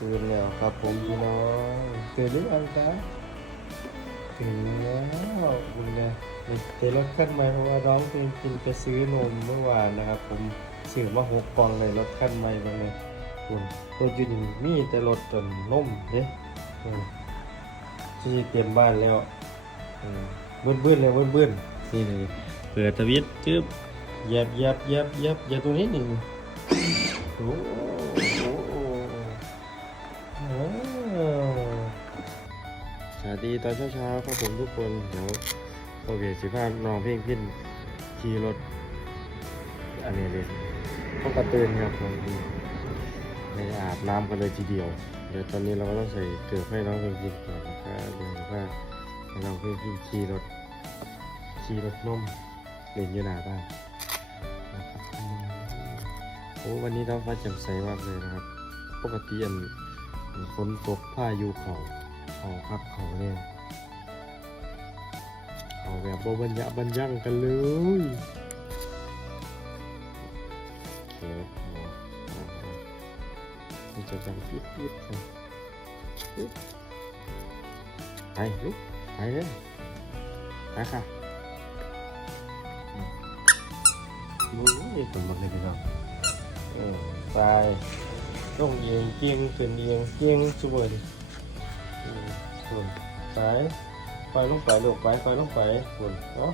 ตื่นแล้วครับผมพี่น้องตื่นหรือยังจ๊ะตื่นแล้วคุณเนี่ยเดี๋ยวรถขั้นใหม่เพราะว่าร้องเพลงกินไปซื้อนมเมื่อวานนะครับ ผมซื้อมาหกกล่องเลยรถขั้นใหม่ตรงนี้คุณรถอยูนี่มีแต่รถจนนมเด้อืมที่เตรียมบ้านแล้วอืมเบิ้นๆเลยเบิ้นๆนี่เลยเปิดทวิตจึ๊บหยับหยับหยับหยับหยับตรงนี้หนึ่งโอ้ สวัสดีตอนเช้าๆครับผมทุกคนเดี๋ยวโอเคสิพาน้องเพ่งพินขี่รถอันนี้เลยต้องกระตือนครับผมไม่ได้อาบน้ำกันเลยทีเดียว เดี๋ยวตอนนี้เราก็ต้องใส่เกลือให้น้องเพ่งพินก่อนแล้วก็เดี๋ยวว่าให้น้องเพ่งพินขี่รถขี่รถนมเล่นอยู่หน้าบ้านโอ้วันนี้ท้องฟ้าแจ่มใสมากเลยนะครับ ปกติอัน ฝนตกพายุเขาเขาครับเขาเนี่ยเขาแบบบบรรยะบรรยังกันเลยโอเคครับมันจะดังปิ๊บปิ๊บค่ะปิ๊บไปลุกไปเลยไปค่ะอืมโอ้ยฝนมาเลยพี่น้องเออตาย ต้องเอียงเกียงขึ้นเอียงเกียงสุบเลยอืมส่วนสายไฟลงไปลงไปไฟลงไปส่วนเนาะ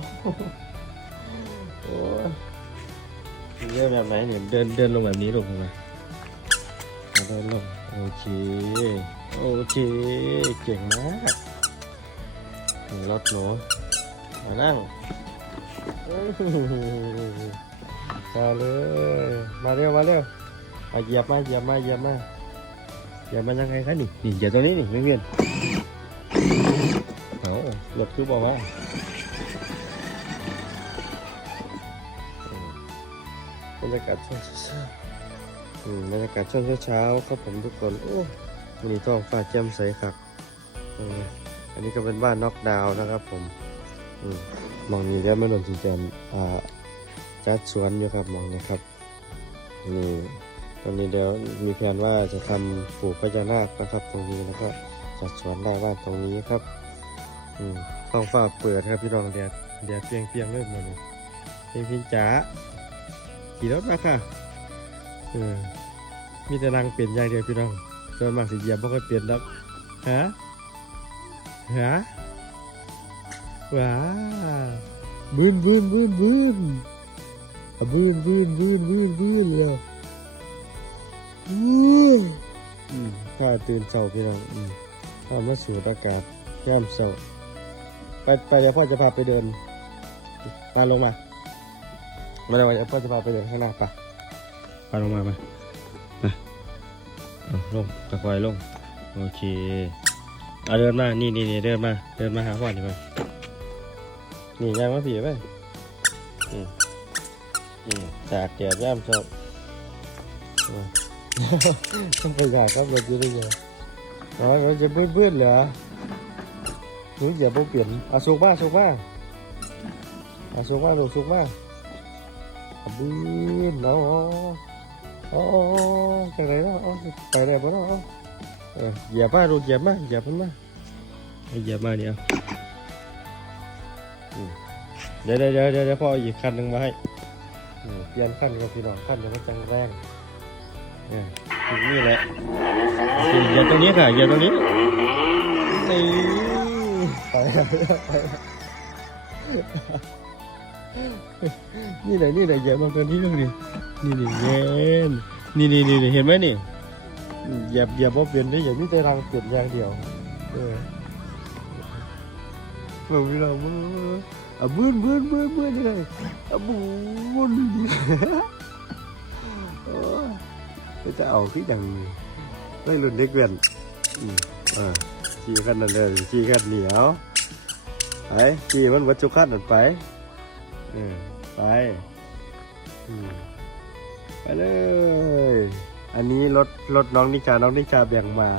โอ้ยเดินแบบไหนเนี่ยเดินเดินลงแบบนี้ลงมาเดินลงโอเคโอเคเก่งมากนี่รถหนูมานั่งมาเลยมาเร็วมาเร็ว มาเหยียบมาเหยียบมาเหยียบมาเหยียบมายังไงคะนี่นี่เหยียบตรงนี้นี่เวียนเอาหลบคือบอกว่าบรรยากาศช่วงเช้าอืมบรรยากาศช่วงเช้าครับผมทุกคนโอ้วันนี้ท้องฟ้าแจ่มใสครับอันนี้ก็เป็นบ้านน็อกดาวนะครับผมอมองนี้แล้วไม่โดนจีแจมอ่าจัดสวนอยู่ครับมองนะครับนี่ ตอนนี้เดี๋ยวมีแผนว่าจะทำปลูกพญานาคนะครับตรงนี้แล้วก็จัดสวนได้บ้านตรงนี้ครับอืมท้องฟ้าเปิดครับพี่น้องแดดแดดเปียงเปียงๆเริ่มเลยเนี่ยเพียงพินจ๋าขี่รถมาค่ะเออมีแต่นางเปลี่ยนอย่างเดียวพี่น้องส่วนมากสิเหยียบไม่ค่อยเปลี่ยนแล้วฮะฮะว้าบืนบืนบืนบืนบืนบืนบืนบืนบืนเลย อืมข้าตื่นเช้าพี่น้องอืมถ้ามาสูดอากาศย่ามเช้าไปไปเดี๋ยวพ่อจะพาไปเดินมาลงมามาเดี๋ยวเดี๋ยวพ่อจะพาไปเดินข้างหน้าปะพาลงมามามาเอาลงตะคอยลงโอเคเอาเดินมา นี่นี่นี่เดินมา เดินมาหาพ่อดีกว่านี่ยังมาผีไปอืมอืมจากแดดย่ามชอบ ต้องไปอยากครับรถอยืได้ยังน้อยมันจะเบื่อๆเหรอหนูอย่าเปลี่ยนอะสุกบ้าสุกบ้าอะสุกบ้างลูสุกบ้างอะบืนเนาะอ๋อจังไรเนาะอ๋อไปได้บ่เนาะอ๋อเออเหยียบมาลูกเหยียบมาเหยียบมันมาเอาเหยียบมาเนี่ยเดี๋ยวเดี๋ยวเดี๋ยวเดี๋ยวพ่อเอาอีกคันหนึ่งมาให้เปลี่ยนขันกับพี่น้องขันเดี๋ยวมันจังแรง นี่แหละอเหยียบตรงนี้ค่ะเหยียบตรงนี้นี่ไปไปนี่ไหนนี่ไหนเหยียบมาตัวนี้ดูดินี่นี่เย็นนี่นี่นี่เห็นไหมนี่อืมเหยียบเหยียบว่าเปลี่ยนได้อย่างนี้แต่รังเปลี่ยนอย่างเดียวเออเมื่อพี่เราเออะบื้นบื้นบื้นบื้นเลยอะบุญ โอ้ยจะเอาที่ดังไม่รุ่นเด็กเวียนอืมอ่าขี่กันนั่นเลยขี่กันเหนียวไปขี่มันวัดจุกขันนั่นไปเออไปอืมไปเลย อันนี้รถรถน้องนิชาน้องนิชาแบ่งมา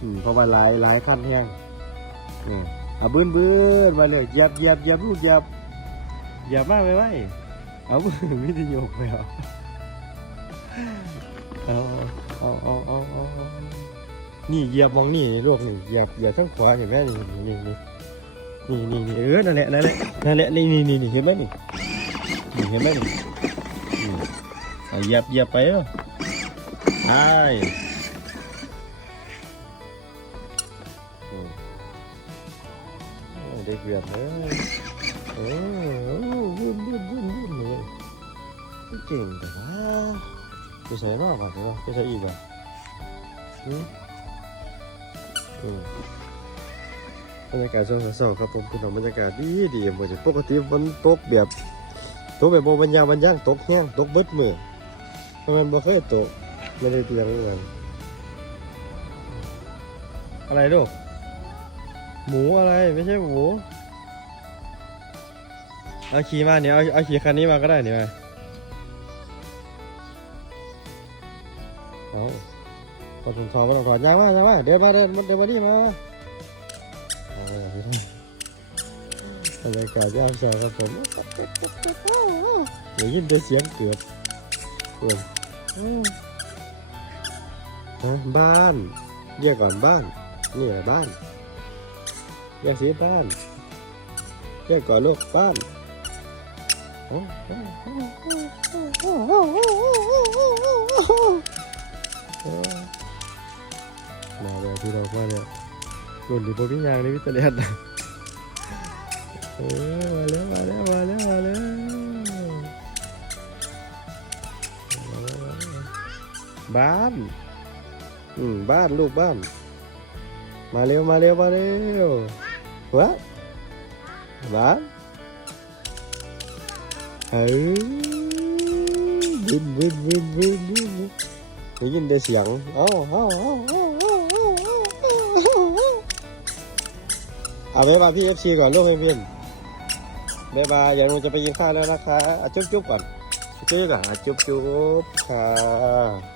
อืมเพราะว่าหลายหลายขั้นแห้งเนี่ยเอาบื้นบื้นมาเลยเหยียบเหยียบเหยียบลูกเหยียบอย่ามาไปไว้เอาวิทยุไปเอา นี่เหยียบมองนี่ลูกนี่เหยียบเหยียบข้งขวาเห็นไหมนี่นี่นี่นี่นี่นี่เออนั่นแหละนั่นแหละนั่นแหละนี่นี่นี่นี่เห็นไหมนี่นี่เห็นไหมนี่นี่อะเหยียบเหยียบไปเออใช่อืมโอ้เด็กเหยียบเลยโอ้วุ่นวุ่นวุ่นวุ่นเลยเก่งแต่ว่าไปใส่นอกก่อนใช่ไหมไปใส่อีกอะอืมอืม บรรยากาศช่วงเช้าๆครับผมพี่น้องบรรยากาศดีดีหมดเลยปกติมันตกแบบตกแบบโบบัญญาบัญญังตกแห้งตกเบิดมือทำไมบ่เคยตกไม่ได้เตียงเงินอะไรลูกหมูอะไรไม่ใช่หมูเอาขี่มาเนี่ยเอาเอาขี่คันนี้มาก็ได้เนี่ยมาเอา พอถึงถอดมาต้องถอดยางมาย่างมาเดินมาเดินมาเดินมานี่มาบรรยากาศยามเช้าครับผมเดี๋ยวยินแต่เสียงเกิดเกิดฮะบ้านเรียกก่อนบ้านนี่แหละบ้านเรียกสีบ้านเรียกก่อนลูกบ้านโอ้ โอ้โอ้โอ้โอ้โอ้โอ้โอ้มาเลยพี่เรามาเนี่ยหล่นดีโบพี่ยางในวิตาเลียนโอ้มาแล้วมาแล้วมาแล้วมาแล้วบ้านอืมบ้านลูกบ้าน มาเร็วมาเร็วมาเร็ววะบ้านเอ้ยวินวินวินวินวินได้ยินแต่เสียงเอ้าเอ้าเอ้า เอาเบบาพี่เอฟซีก่อนลูกเพื่อนเบ๊บาอย่างนู้นจะไปยินข้าวแล้วนะคะอะจุ๊บจุ๊บก่อนจุ๊บก่อนอะจุ๊บจุ๊บค่ะ